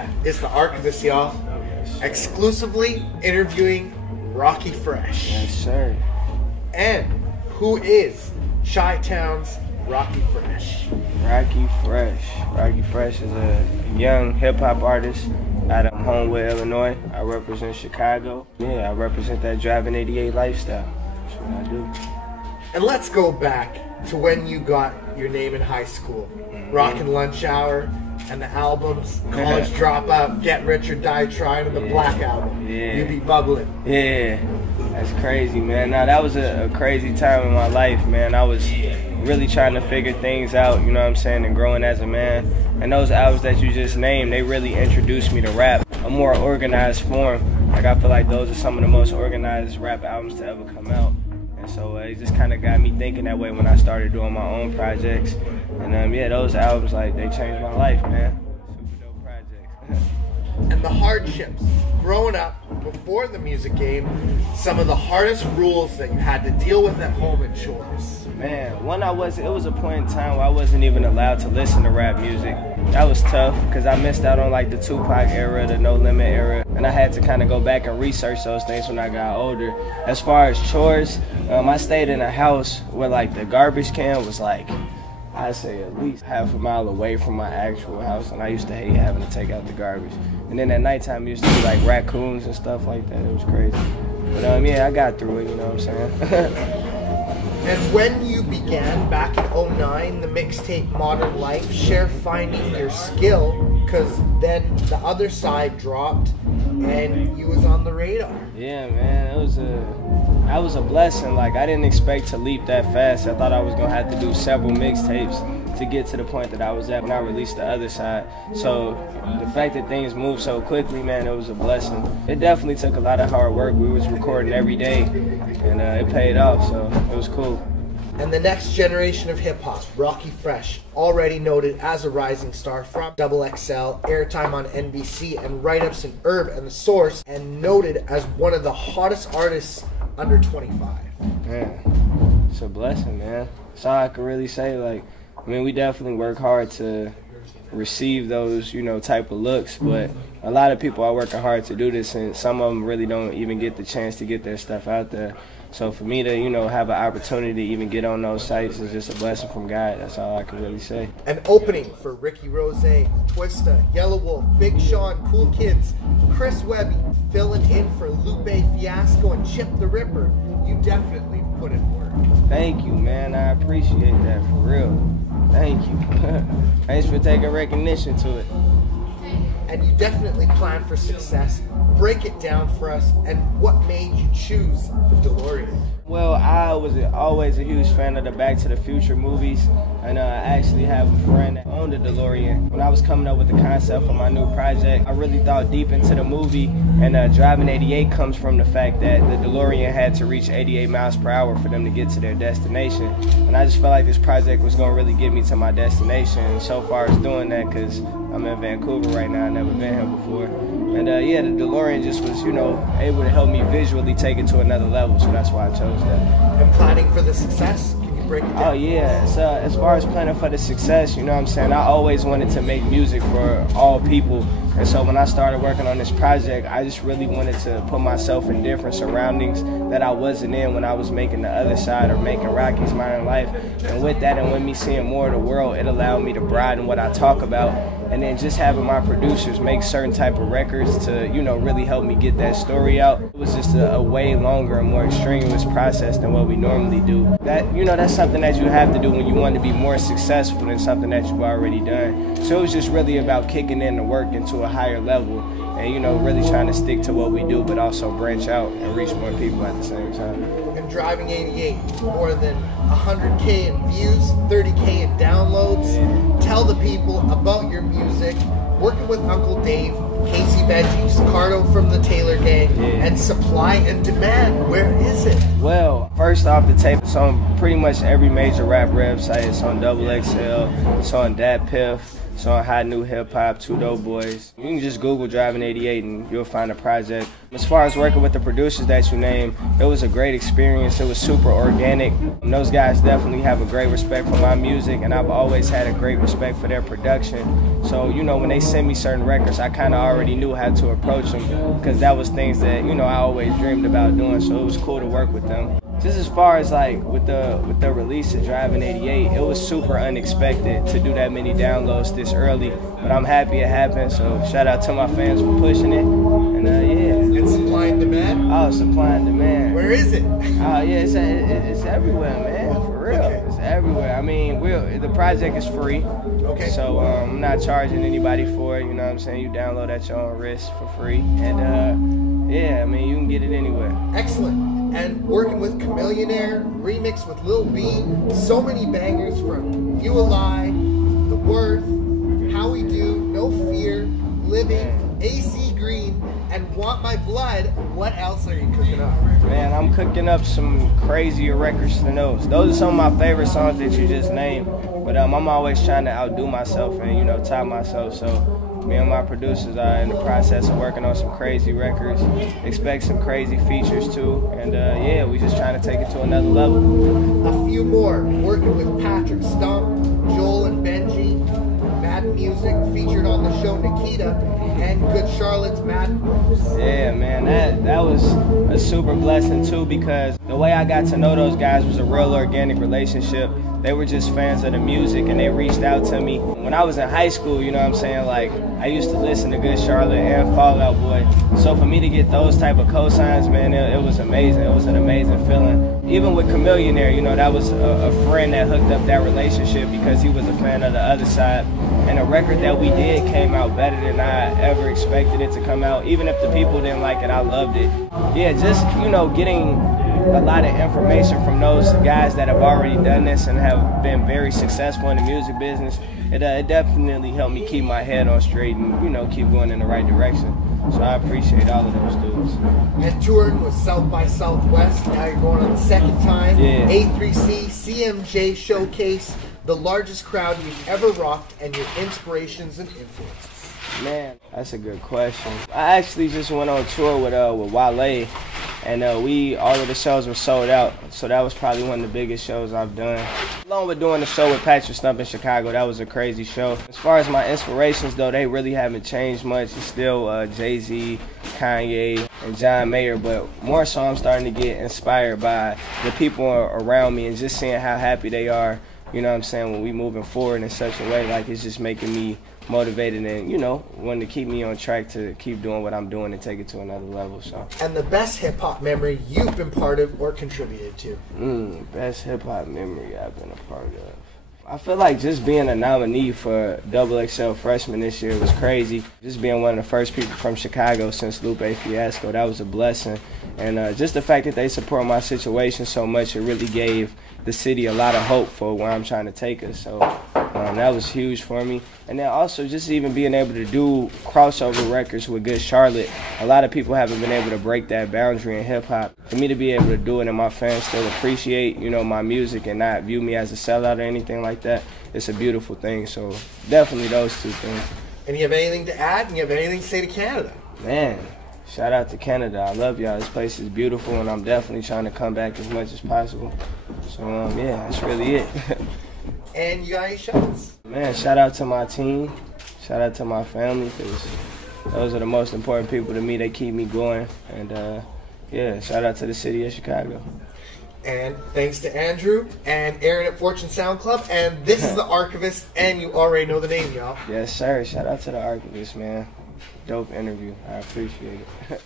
Yeah, it's the Archivest, y'all. Exclusively interviewing Rockie Fresh. Yes, sir. And who is Chi-Town's Rockie Fresh? Rockie Fresh. Rockie Fresh is a young hip-hop artist out of Homewood, Illinois. I represent Chicago. Yeah, I represent that Drivin 88 lifestyle. That's what I do. And let's go back to when you got your name in high school. Rockin' Lunch Hour and the albums, College Dropout, Get Rich or Die Trying, and the Black Album. Yeah. You be bubbling. Yeah, that's crazy, man. Now, that was a crazy time in my life, man. I was really trying to figure things out, you know what I'm saying, and growing as a man. And those albums that you just named, they really introduced me to rap, a more organized form. Like, I feel like those are some of the most organized rap albums to ever come out. And so it just kind of got me thinking that way when I started doing my own projects. And yeah, those albums, like, they changed my life, man. Super dope projects. And the hardships growing up before the music game, some of the hardest rules that you had to deal with at home in chores. Man, it was a point in time where I wasn't even allowed to listen to rap music. That was tough because I missed out on like the Tupac era, the No Limit era, and I had to kind of go back and research those things when I got older. As far as chores, I stayed in a house where like the garbage can was like, I'd say at least half a mile away from my actual house, and I used to hate having to take out the garbage. And then at nighttime, it used to be like raccoons and stuff like that. It was crazy. But yeah, I got through it, you know what I'm saying? And when you began back in '09, the mixtape Modern Life, share finding your skill, because then the other side dropped and you was on the radar. Yeah, man, that was a blessing. Like, I didn't expect to leap that fast. I thought I was gonna have to do several mixtapes to get to the point that I was at when I released the other side. So the fact that things moved so quickly, man, it was a blessing. It definitely took a lot of hard work. We was recording every day, and it paid off, so it was cool. And the next generation of hip-hop, Rockie Fresh, already noted as a rising star from XXL, airtime on NBC, and write-ups in Herb and The Source, and noted as one of the hottest artists under 25. Man, it's a blessing, man. That's all I can really say. Like, I mean, we definitely work hard to receive those, you know, type of looks, but a lot of people are working hard to do this, and some of them really don't even get the chance to get their stuff out there. So for me to, you know, have an opportunity to even get on those sites is just a blessing from God. That's all I can really say. An opening for Ricky Rose, Twista, Yellow Wolf, Big Sean, Cool Kids, Chris Webby, filling in for Lupe Fiasco and Chip the Ripper. You definitely put in work. Thank you, man. I appreciate that, for real. Thank you. Thanks for taking recognition to it. And you definitely plan for success. Break it down for us, and what made you choose the Delorean? Well, I was always a huge fan of the Back to the Future movies, and I actually have a friend that owned a DeLorean. When I was coming up with the concept for my new project, I really thought deep into the movie, and Drivin 88 comes from the fact that the DeLorean had to reach 88 miles per hour for them to get to their destination. And I just felt like this project was going to really get me to my destination, and so far it's doing that because I'm in Vancouver right now. I've never been here before. And yeah, the DeLorean just was, you know, able to help me visually take it to another level, so that's why I chose that. And planning for the success, can you break it down? Oh yeah, so as far as planning for the success, you know what I'm saying, I always wanted to make music for all people. And so when I started working on this project, I just really wanted to put myself in different surroundings that I wasn't in when I was making the other side or making Rockie's Modern Life. And with that, and with me seeing more of the world, it allowed me to broaden what I talk about. And then just having my producers make certain type of records to, you know, really help me get that story out. It was just a way longer and more strenuous process than what we normally do. That, you know, that's something that you have to do when you want to be more successful than something that you've already done. So it was just really about kicking in the work into a higher level and, you know, really trying to stick to what we do, but also branch out and reach more people at the same time. And Drivin 88, more than 100K in views, 30K in downloads. Yeah. Tell the people about your music, working with Uncle Dave, Casey Veggies, Cardo from the Taylor Gang, and supply and demand. Where is it? Well, first off, the tape is on pretty much every major rap website. It's on XXL, it's on Dat Piff, So on Hot New Hip Hop, Two Dope Boys. You can just Google Drivin 88 and you'll find a project. As far as working with the producers that you named, it was a great experience. It was super organic. And those guys definitely have a great respect for my music, and I've always had a great respect for their production. So, you know, when they send me certain records, I kind of already knew how to approach them, because that was things that, you know, I always dreamed about doing. So it was cool to work with them. Just as far as like with the release of Drivin 88, it was super unexpected to do that many downloads this early, but I'm happy it happened. So shout out to my fans for pushing it, and yeah. It's supply and demand. Oh, supply and demand. Where is it? Oh yeah, it's everywhere, man. For real, okay. It's everywhere. I mean, the project is free. Okay. So I'm not charging anybody for it. You know what I'm saying? You download at your own risk for free, and yeah, I mean you can get it anywhere. Excellent. And working with Chameleonaire, remix with Lil B, so many bangers from You a Lie, The Worth, How We Do, No Fear, Living, AC Green, and Want My Blood. What else are you cooking up? Man, I'm cooking up some crazier records than those. Those are some of my favorite songs that you just named. But I'm always trying to outdo myself and, you know, top myself. So me and my producers are in the process of working on some crazy records. Expect some crazy features too. And yeah, we just trying to take it to another level. A few more. Working with Patrick Stump, Joel and Benji, Madden Music, featured on the show Nikita, and Good Charlotte's Madden. Yeah, man, that was a super blessing too, because the way I got to know those guys was a real organic relationship. They were just fans of the music, and they reached out to me. When I was in high school, you know what I'm saying, like, I used to listen to Good Charlotte and Fall Out Boy. So for me to get those type of cosigns, man, it was amazing. It was an amazing feeling. Even with Chameleonaire, you know, that was a friend that hooked up that relationship, because he was a fan of the other side. And the record that we did came out better than I ever expected it to come out. Even if the people didn't like it, I loved it. Yeah, just, you know, getting a lot of information from those guys that have already done this and have been very successful in the music business, it definitely helped me keep my head on straight and, you know, keep going in the right direction. So I appreciate all of those dudes. And touring with South by Southwest, now you're going on the second time. Yeah. A3C, CMJ Showcase, the largest crowd you've ever rocked, and your inspirations and influences. Man, that's a good question. I actually just went on tour with Wale, and all of the shows were sold out. So that was probably one of the biggest shows I've done. Along with doing the show with Patrick Stump in Chicago, that was a crazy show. As far as my inspirations, though, they really haven't changed much. It's still Jay-Z, Kanye, and John Mayer, but more so I'm starting to get inspired by the people around me and just seeing how happy they are, you know what I'm saying, when we moving forward in such a way. Like, it's just making me motivated and, you know, wanting to keep me on track to keep doing what I'm doing and take it to another level. So. And the best hip-hop memory you've been part of or contributed to? Best hip-hop memory I've been a part of. I feel like just being a nominee for XXL Freshman this year was crazy. Just being one of the first people from Chicago since Lupe Fiasco, that was a blessing. And just the fact that they support my situation so much, it really gave the city a lot of hope for where I'm trying to take us. So that was huge for me. And then also just even being able to do crossover records with Good Charlotte. A lot of people haven't been able to break that boundary in hip-hop. For me to be able to do it and my fans still appreciate, you know, my music and not view me as a sellout or anything like that, it's a beautiful thing. So definitely those two things. And you have anything to add? And you have anything to say to Canada? Man, shout out to Canada. I love y'all. This place is beautiful, and I'm definitely trying to come back as much as possible. So, yeah, that's really it. And you got any shots? Man, shout out to my team. Shout out to my family, because those are the most important people to me. They keep me going. And, yeah, shout out to the city of Chicago. And thanks to Andrew and Aaron at Fortune Sound Club. And this is the Archivest, and you already know the name, y'all. Yes, sir. Shout out to the Archivest, man. Dope interview. I appreciate it.